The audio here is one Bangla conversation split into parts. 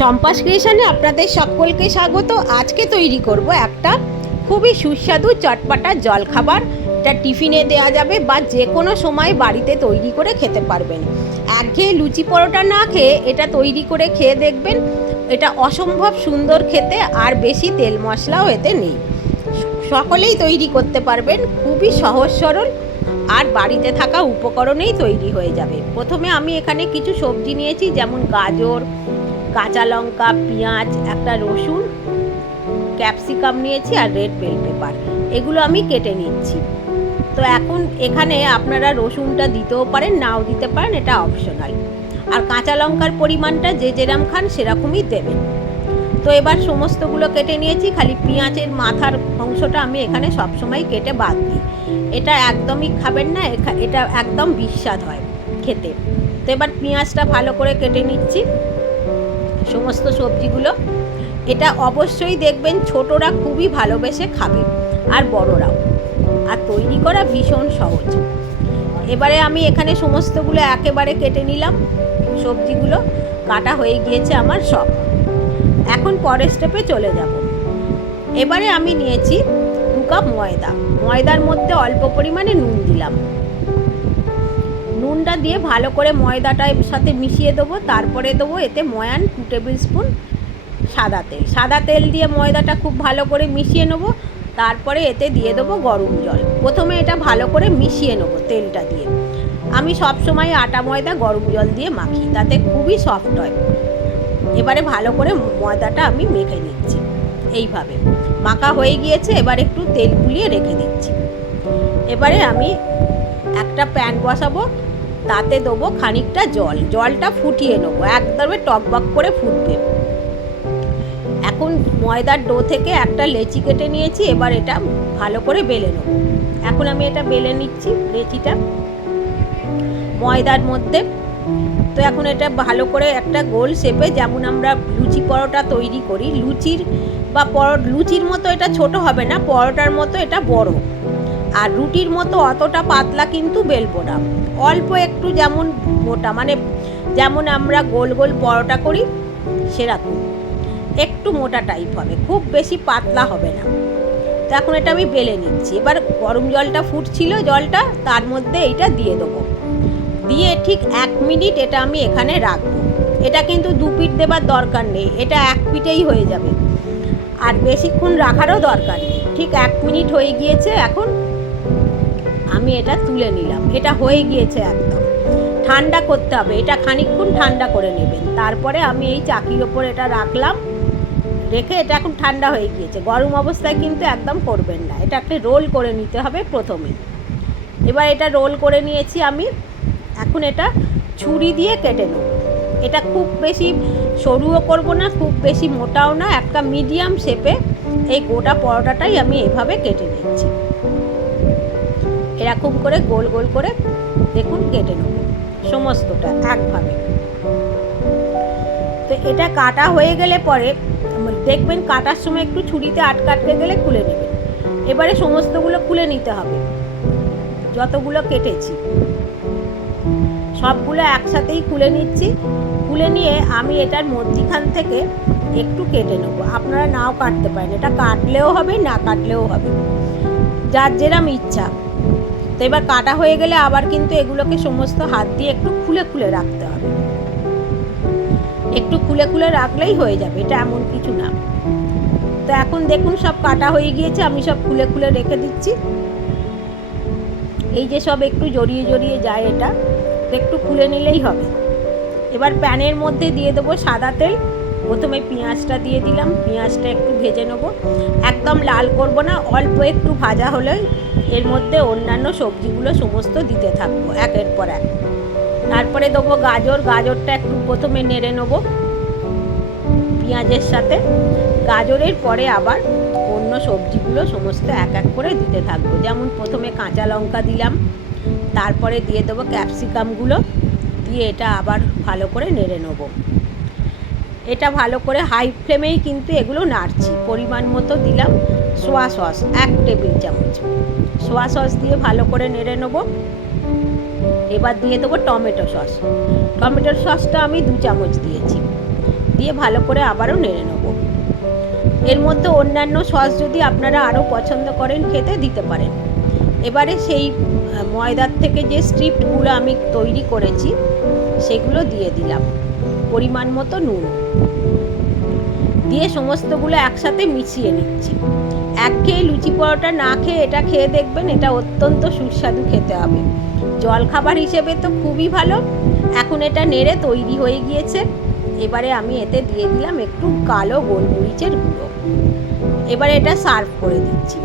সম্পাস ক্রিয়েশনে আপনাদের সকলকে স্বাগত। আজকে তৈরি করব একটা খুবই সুস্বাদু চটপাটা জলখাবার। এটা টিফিনে দেওয়া যাবে বা যে কোনো সময় বাড়িতে তৈরি করে খেতে পারবেন। একঘেয়ে লুচি পরোটা না খেয়ে এটা তৈরি করে খেয়ে দেখবেন এটা অসম্ভব সুন্দর খেতে আর বেশি তেল মশলাও এতে নেই। সকলেই তৈরি করতে পারবেন, খুবই সহজ সরল আর বাড়িতে থাকা উপকরণেই তৈরি হয়ে যাবে। প্রথমে আমি এখানে কিছু সবজি নিয়েছি, যেমন গাজর কাঁচা লঙ্কা, পেঁয়াজ, একটা রসুন, ক্যাপসিকাম নিয়েছি আর রেড বেল পেপার। এগুলো আমি কেটে নিচ্ছি। তো এখন এখানে আপনারা রসুনটা দিতেও পারেন, নাও দিতে পারেন, এটা অপশনাল আর কাঁচা লঙ্কার পরিমাণটা যে যেরাম খান সেরকমই দেবেন। তো এবার সমস্তগুলো কেটে নিয়েছি, খালি পেঁয়াজের মাথার অংশটা আমি এখানে সবসময় কেটে বাদ দিই। এটা একদমই খাবেন না এটা একদম বিস্বাদ হয় খেতে। তো এবার পেঁয়াজটা ভালো করে কেটে নিচ্ছি। সমস্ত সবজিগুলো। এটা অবশ্যই দেখবেন ছোটরা খুবই ভালোবেসে খাবে আর বড়রাও। আর তৈরি করা ভীষণ সহজ। এবারে আমি এখানে সমস্তগুলো একেবারে কেটে নিলাম। সবজিগুলো কাটা হয়ে গিয়েছে আমার সব। এখন পরের স্টেপে চলে যাব। এবারে আমি নিয়েছি দু কাপ ময়দা। ময়দার মধ্যে অল্প পরিমাণে নুন দিলাম। নুনটা দিয়ে ভালো করে ময়দাটার সাথে মিশিয়ে দেবো, তারপরে দেবো এতে ময়ান টু টেবিল স্পুন সাদা তেল। সাদা তেল দিয়ে ময়দাটা খুব ভালো করে মিশিয়ে নেব, তারপরে এতে দিয়ে দেবো গরম জল। প্রথমে এটা ভালো করে মিশিয়ে নেব তেলটা দিয়ে। আমি সব সময় আটা ময়দা গরম জল দিয়ে মাখি, তাতে খুবই সফট হয়। এবারে ভালো করে ময়দাটা আমি মেখে নিচ্ছি এইভাবে। মাখা হয়ে গিয়েছে, এবার একটু তেল গুলিয়ে রেখে দিচ্ছি। এবারে আমি একটা প্যান বসাবো তাতে দেবো খানিকটা জল। জলটা ফুটিয়ে নেব একদমে টকবক করে ফুটবে। এখন ময়দার ডো থেকে একটা লেচি কেটে নিয়েছি, এবার এটা ভালো করে বেলে নেব। এখন আমি এটা বেলে নিচ্ছি লেচিটা। ময়দার মধ্যে। তো এখন এটা ভালো করে একটা গোল শেপে যেমন আমরা লুচি পরোটা তৈরি করি, লুচির বা পর, লুচির মতো এটা ছোট হবে না, পরোটার মতো এটা বড়। আর রুটির মতো অতটা পাতলা কিন্তু বেলবো না। অল্প একটু যেমন মোটা মানে যেমন আমরা গোল গোল পরোটা করি, সেরকম। একটু মোটা টাইপ হবে, খুব বেশি পাতলা হবে না। তো এখন এটা আমি বেলে নিচ্ছি। এবার গরম জলটা ফুটছিল জলটা, তার মধ্যে এইটা দিয়ে দেবো। দিয়ে ঠিক এক মিনিট এটা আমি এখানে রাখব। এটা কিন্তু দু পিঠ দেবার দরকার নেই, এটা এক পিঠেই হয়ে যাবে। আর বেশিক্ষণ রাখারও দরকার নেই। ঠিক এক মিনিট হয়ে গিয়েছে, এখন আমি এটা তুলে নিলাম। এটা হয়ে গিয়েছে একদম। ঠান্ডা করতে হবে। এটা খানিকক্ষণ ঠান্ডা করে নেবেন। তারপরে আমি এই চাকির ওপর এটা রাখলাম। রেখে এটা এখন ঠান্ডা হয়ে গিয়েছে। গরম অবস্থায় কিন্তু একদম করবেন না। এটা একটা রোল করে নিতে হবে প্রথমে। এবার এটা রোল করে নিয়েছি আমি। এখন এটা ছুরি দিয়ে কেটে নেব। এটা খুব বেশি সরুও করব না, খুব বেশি মোটাও না। একটা মিডিয়াম শেপে এই গোটা পরোটাটাই আমি এভাবে কেটে নিচ্ছি। এরকম করে গোল গোল করে দেখুন কেটে নেব। সমস্তটা একভাবে। তো এটা কাটা হয়ে গেলে পরে দেখবেন কাটার সময় একটু ছুরিতে আটকে আটকে গেলে খুলে নেবেন। এবারে সমস্তগুলো খুলে নিতে হবে। যতগুলো কেটেছি। সবগুলো একসাথেই খুলে নিচ্ছি। খুলে নিয়ে আমি এটার মধ্যিখান থেকে একটু কেটে নেব। আপনারা নাও কাটতে পারেন। এটা কাটলেও হবে, না কাটলেও হবে। যার যেরাম ইচ্ছা। তো এবার কাটা হয়ে গেলে আবার কিন্তু এগুলোকে সমস্ত হাত দিয়ে একটু খুলে খুলে রাখতে হবে। একটু খুলে খুলে রাখলেই হয়ে যাবে, এটা এমন কিছু না। তো এখন দেখুন সব কাটা হয়ে গিয়েছে, আমি সব খুলে খুলে রেখে দিচ্ছি। এই যে সব একটু জড়িয়ে জড়িয়ে যায় এটা, একটু খুলে নিলেই হবে। এবার প্যানের মধ্যে দিয়ে দেবো সাদা তেল। প্রথমে পেঁয়াজটা দিয়ে দিলাম, পেঁয়াজটা একটু ভেজে নেব। একদম লাল করব না, অল্প একটু ভাজা হলেই এর মধ্যে অন্যান্য সবজিগুলো সমস্ত দিতে থাকব একের পর এক। তারপরে দেবো গাজর, গাজরটা একটু প্রথমে নেড়ে নেব পেঁয়াজের সাথে। গাজরের পরে আবার অন্য সবজিগুলো সমস্ত এক এক করে দিতে থাকব। যেমন প্রথমে কাঁচা লঙ্কা দিলাম, তারপরে দিয়ে দেবো ক্যাপসিকামগুলো, দিয়ে এটা আবার ভালো করে নেড়ে নেব। এটা ভালো করে হাই ফ্লেমেই কিন্তু এগুলো নাড়ছি, পরিমাণ মতো দিলাম। সোয়া সস, এক টেবিল চামচ। সোয়া সস দিয়ে ভালো করে নেড়ে নেব। এবার দিয়ে দেবো টমেটো সস। টমেটো সসটা আমি দু চামচ দিয়েছি। দিয়ে ভালো করে আবারও নেড়ে নেব। এর মধ্যে অন্যান্য সস যদি আপনারা আরও পছন্দ করেন, খেতে দিতে পারেন। এবারে সেই ময়দার থেকে যে স্ট্রিপগুলো আমি তৈরি করেছি, সেগুলো দিয়ে দিলাম। পরিমাণ মতো নুন। দিয়ে সমস্তগুলো একসাথে মিশিয়ে নিচ্ছি। এক খেয়ে লুচি পরোটা না খেয়ে এটা খেয়ে দেখবেন এটা অত্যন্ত সুস্বাদু খেতে হবে। জলখাবার হিসেবে তো খুবই ভালো। এখন এটা নেড়ে তৈরি হয়ে গিয়েছে। এবারে আমি এতে দিয়ে দিলাম একটু কালো গোলমরিচের গুঁড়ো। এবারে এটা সার্ভ করে দিচ্ছি।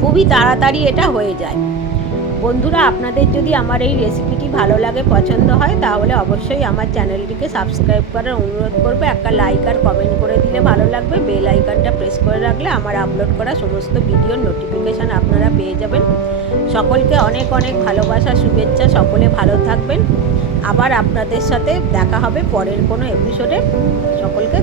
খুবই তাড়াতাড়ি এটা হয়ে যায়। বন্ধুরা, আপনাদের যদি আমার এই রেসিপিটি ভালো লাগে, পছন্দ হয়, তাহলে অবশ্যই আমার চ্যানেলটিকে সাবস্ক্রাইব করার অনুরোধ করবে। একটা লাইক আর কমেন্ট করে দিলে ভালো লাগবে। বেল আইকনটা প্রেস করে রাখলে আমার আপলোড করা সমস্ত ভিডিওর নোটিফিকেশান আপনারা পেয়ে যাবেন। সকলকে অনেক অনেক ভালোবাসা, শুভেচ্ছা, সকলে ভালো থাকবেন। আবার আপনাদের সাথে দেখা হবে পরের কোনো এপিসোডে সকলকে